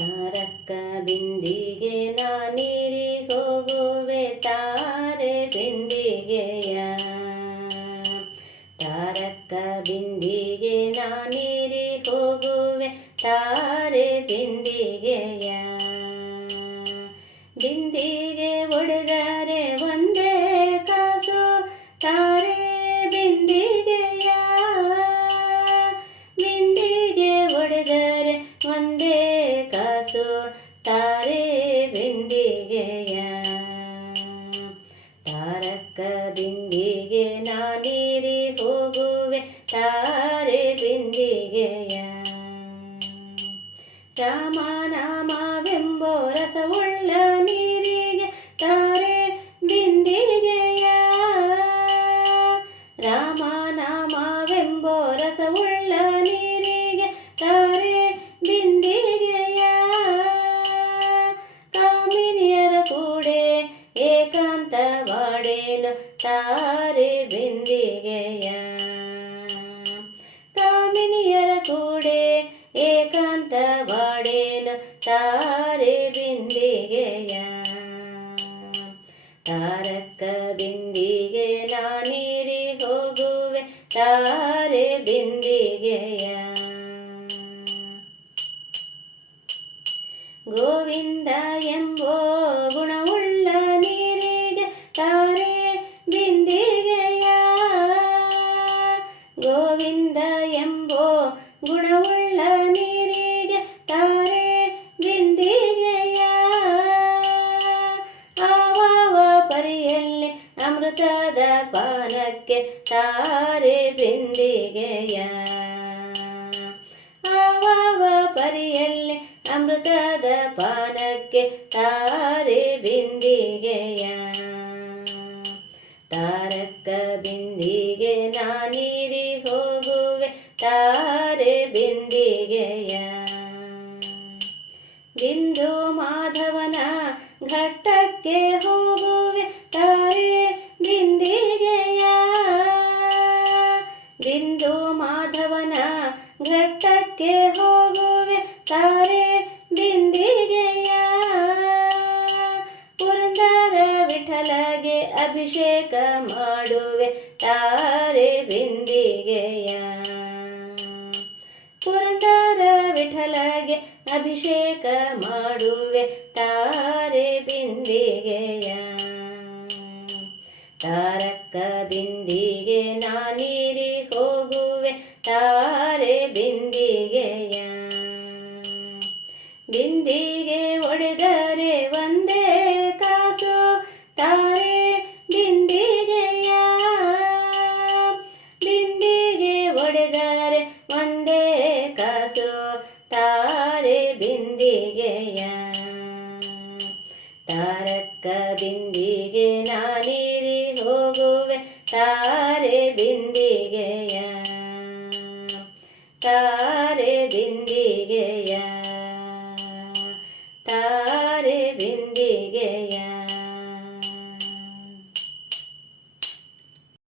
ತಾರಕ್ಕ ಬಿಂದಿಗೆ ನಾನೀರಿ ಹೋಗುವೆ ತಾರೆ ಬಿಂದಿಗೆಯ. ತಾರಕ್ಕ ಬಿಂದಿಗೆ ನಾನೀರಿ ಹೋಗುವೆ ತಾರೆ ಬಿಂದಿಗೆಯ. ಬಿಂದಿಗೆ ಒಡೆದರೆ ಒಂದೇ ಕಾಸು ತಾರೆ ಬಿಂದಿಗೆಯ. ಬಿಂದಿಗೆ ಒಡೆದರೆ ಒಂದೇ ಕಾಸು ತಾರೆ ಬಿಂದಿಗೆಯ. ತಾರಕ್ಕ ಬಿಂದಿಗೆ ನಾನೀರಿ ಹೋಗುವೆ ತಾರೆ ಬಿಂದಿಗೆಯ. ರಾಮನಾಮವೆಂಬೋ ರಸವುಳ್ಳ ನೀರಿಗೆ ತಾರೆ ಬಿಂದಿಗೆಯ. ರಾಮನಾಮವೆಂಬೋ ರಸವುಳ್ಳ ನೀರಿಗೆ ತಾರೆ ಬಿಂದಿಗೆಯ. ಕಾಮಿನಿಯರ ಕೂಡೆ ಏಕಾಂತವಾಡೇನು ತಾರೆ ಬಿಂದಿಗೆಯ. ಕಾಮಿನಿಯರ ಕೂಡೆ ಏಕಾಂತವಾಡೇನು ತಾರೆ ಬಿಂದಿಗೆಯ. ತಾರಕ್ಕ ಬಿಂದಿಗೆ ನಾನೀರಿ ಹೋಗುವೆ ತಾರೆ ಬಿಂದಿಗೆಯ. ಗೋವಿಂದ ಎಂಬೋ ಗುಣವುಳ್ಳ ನೀರಿಗೆ ತಾರೆ ಬಿಂದಿಗೆಯ. ಗೋವಿಂದ ಎಂಬೋ ಗುಣವುಳ್ಳ ನೀರಿಗೆ ತಾರೆ ಬಿಂದಿಗೆಯ. ಆವಾವ ಪರಿಯಲ್ಲಿ ಅಮೃತದ ಪಾನಕ್ಕೆ ತಾರೆ ಬಿಂದಿಗೆಯ. ಆವಾವ ಪರಿಯಲ್ಲಿ ಅಮೃತದ ಪಾನಕ್ಕೆ ತಾರೆ ಬಿಂದಿಗೆಯ. ತಾರಕ್ಕ ಬಿಂದಿಗೆ ನಾನೀರಿ ಹೋಗುವೆ ತಾರೆ ಬಿಂದಿಗೆಯ. ಬಿಂದು ಮಾಧವನ ಘಟ್ಟಕ್ಕೆ ಹೋಗುವೆ ತಾರೆ ಬಿಂದಿಗೆಯ. ಬಿಂದು ಮಾಧವನ ಘಟ್ಟಕ್ಕೆ ಹೋಗುವೆ ತಾರೆ ಬಿಂದಿಗೆಯ. ಪುರಂದರ ವಿಠಲಗೆ ಅಭಿಷೇಕ ಮಾಡುವೆ ತಾರೆ ಬಿಂದಿಗೆಯ. ಪುರಂದರ ವಿಠಲಗೆ ಅಭಿಷೇಕ ಮಾಡುವೆ ತಾರೆ ಬಿಂದಿಗೆಯ. ತಾರಕ್ಕ ಬಿಂದಿಗೆ ನಾನೀರಿ ಹೋಗುವೆ ತಾರೆ ಬಿಂದಿಗೆಯ. ಬಿಂದಿಗೆ ಒಡೆದರೆ ಒಂದೇ ಕಾಸು ತಾರೆ ಬಿಂದಿಗೆಯ. ಬಿಂದಿಗೆ ಒಡೆದರೆ ಒಂದೇ ಕಾಸು ತಾರೆ ಬಿಂದಿಗೆಯ. ತಾರಕ್ಕ ಬಿಂದಿಗೆ ನಾನೇ